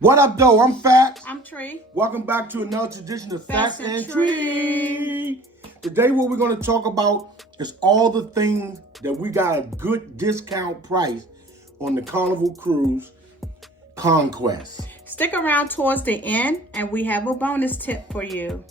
What up, though? I'm Fat. I'm Tree. Welcome back to another edition of Fats and Tree. Today, what we're going to talk about is all the things that we got a good discount price on the Carnival Cruise Conquest. Stick around towards the end, and we have a bonus tip for you.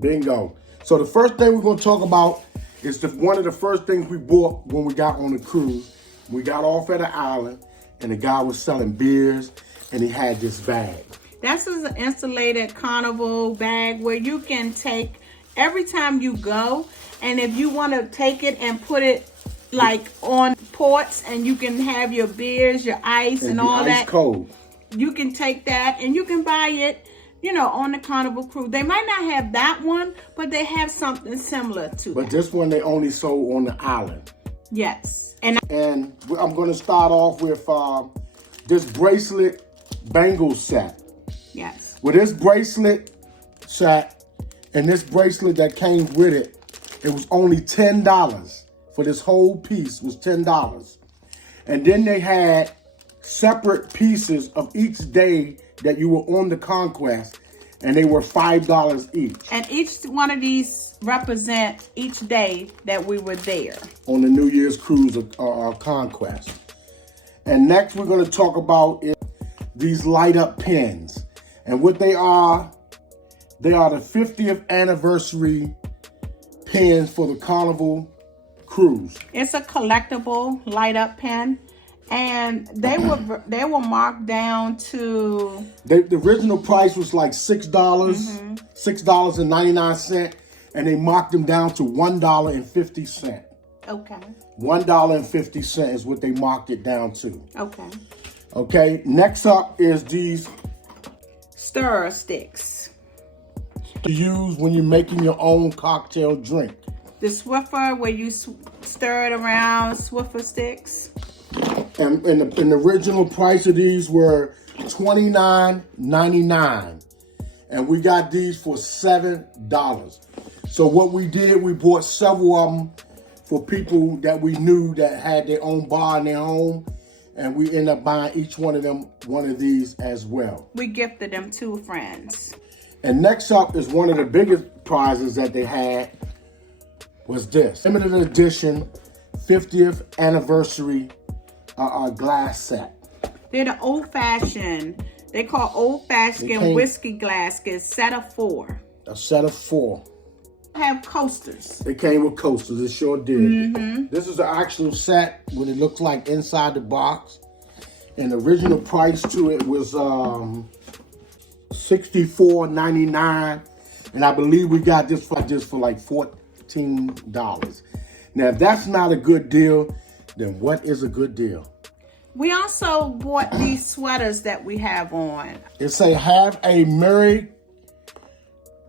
Bingo. So the first thing we're going to talk about is one of the first things we bought when we got on the cruise. We got off at an island, and the guy was selling beers, and he had this bag. That's an insulated Carnival bag where you can take every time you go, and if you want to take it and put it like on ports, and you can have your beers, your ice, and all ice that. Cold. You can take that and you can buy it, on the Carnival Cruise. They might not have that one, but they have something similar to But that. this one they only sold on the island. Yes. And I'm going to start off with this bracelet bangle set. Yes. With this bracelet set and this bracelet that came with it, it was only $10 for this whole piece was $10. And then they had separate pieces of each day that you were on the Conquest, and they were $5 each. And each one of these represent each day that we were there. On the New Year's cruise of Conquest. And next we're going to talk about these light up pins. And what they are the 50th anniversary pins for the Carnival Cruise. It's a collectible light up pen. And they were marked down to... The original price was like $6, $6.99. And they marked them down to $1.50. Okay. $1.50 is what they marked it down to. Okay. Okay, next up is these stir sticks. to use when you're making your own cocktail drink. The Swiffer, where you stir it around, Swiffer sticks. And the original price of these were $29.99. And we got these for $7. So what we did, we bought several of them for people that we knew that had their own bar in their home. And we ended up buying each one of them one of these as well. We gifted them to friends. And next up is one of the biggest prizes that they had was this. Limited edition 50th anniversary glass set. They're the old-fashioned, they call old-fashioned whiskey glasses, set of 4. A set of 4. Have coasters. It came with coasters, it sure did. This is the actual set, what it looks like inside the box. And the original price to it was $64.99. And I believe we got this for like $14. Now, if that's not a good deal, then what is a good deal? We also bought these sweaters that we have on. It say, have a Merry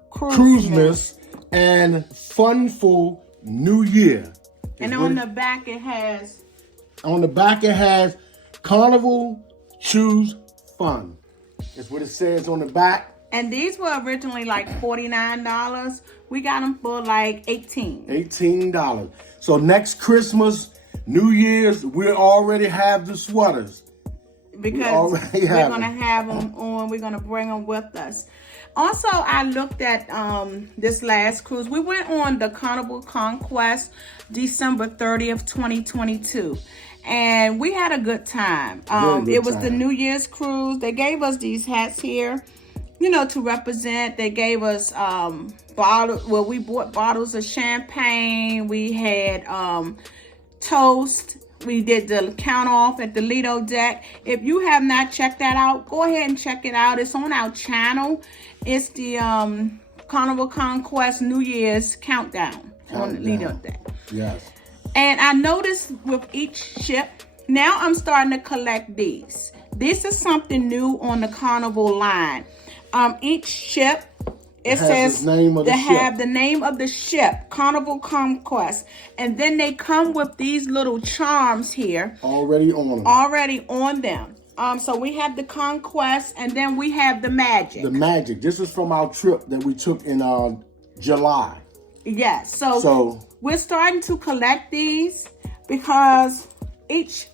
Cruisemas and Funful New Year. And on the back it has... On the back it has Carnival Choose Fun. That's what it says on the back. And these were originally like $49. We got them for like $18. $18. So next Christmas, New Year's, we already have the sweaters. Because we're going to have them on. We're going to bring them with us. Also, I looked at this last cruise. We went on the Carnival Conquest December 30th, 2022. And we had a good time. It was the New Year's cruise. They gave us these hats here, to represent. They gave us we bought bottles of champagne. We had toast. We did the count off at the Lido deck. If you have not checked that out, go ahead and check it out. It's on our channel. It's the Carnival Conquest New Year's countdown on the Lido deck. Yes. And I noticed with each ship, now I'm starting to collect these. This is something new on the Carnival line. Each ship, it says they have the name of the ship, Carnival Conquest. And then they come with these little charms here. Already on them. Already on them. So we have the Conquest, and then we have the Magic. The Magic. This is from our trip that we took in July. Yes. So we're starting to collect these because each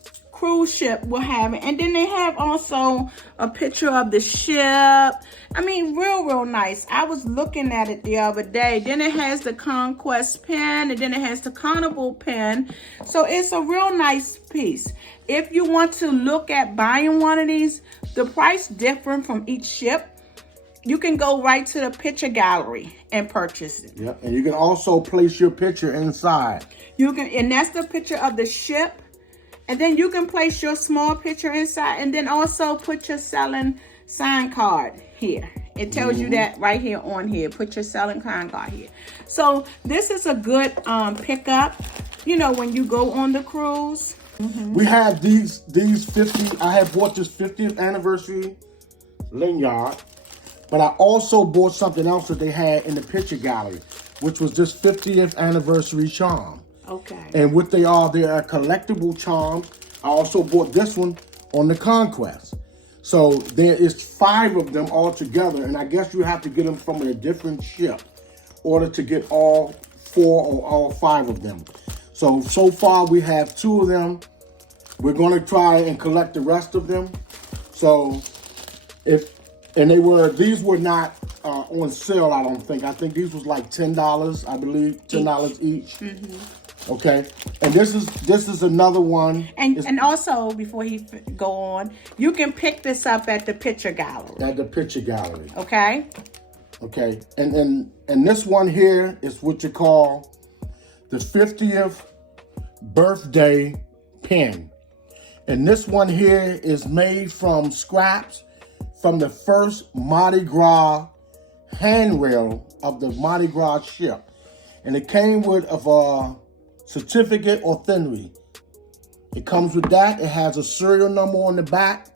cruise ship will have it. And then they have also a picture of the ship. I mean, real nice. I was looking at it the other day. Then it has the Conquest pen, and then it has the Carnival pen. So it's a real nice piece. If you want to look at buying one of these, the price different from each ship. You can go right to the picture gallery and purchase it. Yep, and you can also place your picture inside. You can, and that's the picture of the ship. And then you can place your small picture inside, and then also put your selling sign card here. It tells you that right here on here. Put your selling sign card here. So this is a good pickup, you know, when you go on the cruise. We have these 50. I have bought this 50th anniversary lanyard, but I also bought something else that they had in the picture gallery, which was this 50th anniversary charm. Okay. And what they are collectible charms. I also bought this one on the Conquest. So there is 5 of them all together, and I guess you have to get them from a different ship in order to get all 4 or all 5 of them. So far we have 2 of them. We're going to try and collect the rest of them. So these were not on sale, I don't think. I think these was like $10, I believe, $10 each. Okay, and this is another one. And also, before he go on, you can pick this up at the picture gallery. At the picture gallery. Okay. Okay, and this one here is what you call the 50th birthday pen, and this one here is made from scraps from the first Mardi Gras handrail of the Mardi Gras ship, and it came with a certificate or authenticity. It comes with that. It has a serial number on the back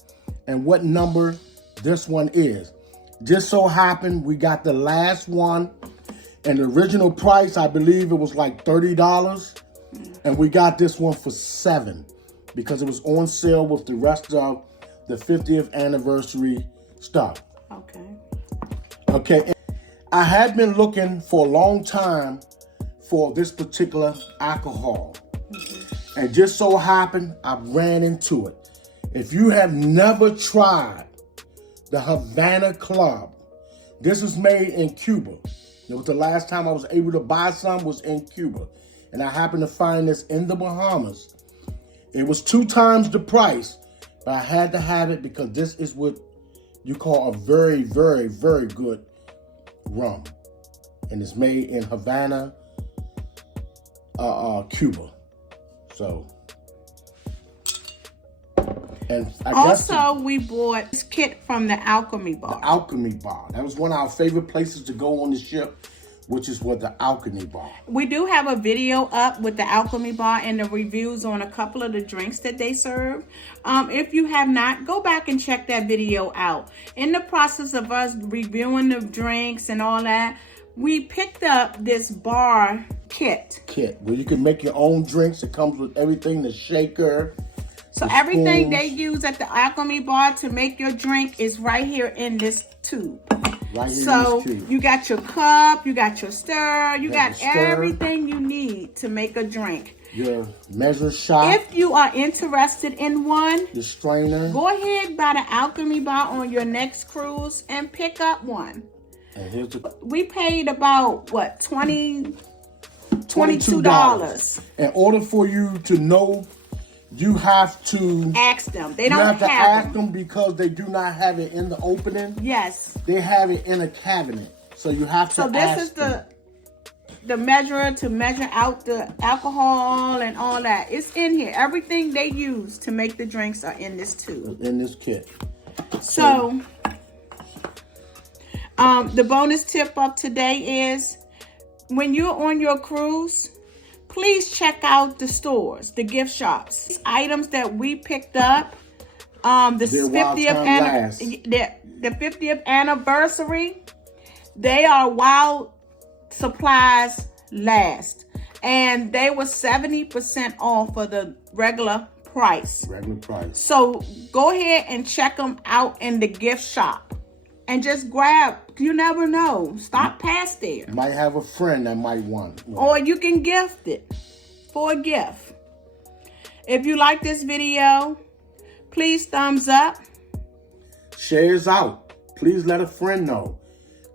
and what number this one is. Just so happened we got the last one, and the original price, I believe it was like $30, and we got this one for $7 because it was on sale with the rest of the 50th anniversary stuff. Okay. I had been looking for a long time for this particular alcohol. And just so happened, I ran into it. If you have never tried the Havana Club, this is made in Cuba. It was the last time I was able to buy some was in Cuba. And I happened to find this in the Bahamas. It was 2 times the price, but I had to have it because this is what you call a very, very, very good rum. And it's made in Havana, Cuba. So, and I also we bought this kit from the Alchemy Bar. The Alchemy Bar. That was one of our favorite places to go on the ship, which is what the Alchemy Bar. We do have a video up with the Alchemy Bar and the reviews on a couple of the drinks that they serve. If you have not, go back and check that video out. In the process of us reviewing the drinks and all that, we picked up this bar kit where you can make your own drinks. It comes with everything, the shaker. So everything they use at the Alchemy Bar to make your drink is right here in this tube. Right here so in this tube. You got your cup, you got your stir, you got everything you need to make a drink. Your measure shot. If you are interested in one, the strainer. Go ahead, buy the Alchemy Bar on your next cruise and pick up one. And here's we paid about what, $22. In order for you to know, you have to ask them. They don't have to ask them because they do not have it in the opening. Yes. They have it in a cabinet. So you have to ask them. So this is the measurer to measure out the alcohol and all that. It's in here. Everything they use to make the drinks are in this tube. In this kit. So the bonus tip of today is when you're on your cruise, please check out the stores, the gift shops. These items that we picked up, the 50th anniversary, they are while supplies last. And they were 70% off for the regular price. So go ahead and check them out in the gift shop. And just grab, you never know. Stop past there. You might have a friend that might want. Or you can gift it for a gift. If you like this video, Please thumbs up. Shares out. Please let a friend know.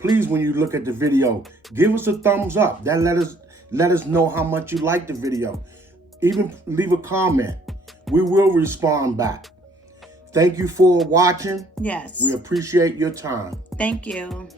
Please, when you look at the video, give us a thumbs up. That let us know how much you like the video. Even leave a comment. We will respond back. Thank you for watching. Yes. We appreciate your time. Thank you.